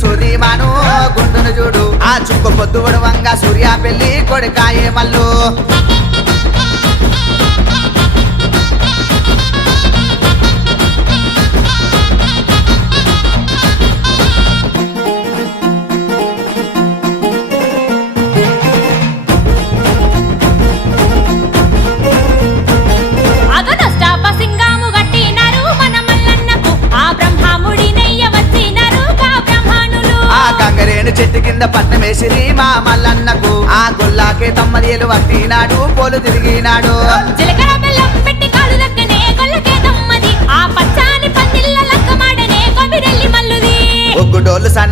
సూది మాను గుండును చూడు ఆ చుక్క పొద్దు వంగ సూర్య పెళ్లి కొడుకాయే మల్లు చెట్టు కింద పట్నం వేసిరి మా మల్లన్నకు ఆ గొల్లాకే తమ్మదియలు పట్టినాడు పోలు తిరిగినాడు జీలకర్ర బెల్లం పెట్టి కాలు దగ్గనే గొల్లకే తమ్మది ఆ పచ్చాని పందిళ్ళ లక్క మాడనే కొమిరెల్లి మల్లుది ఒగ్గుడోళ్ళు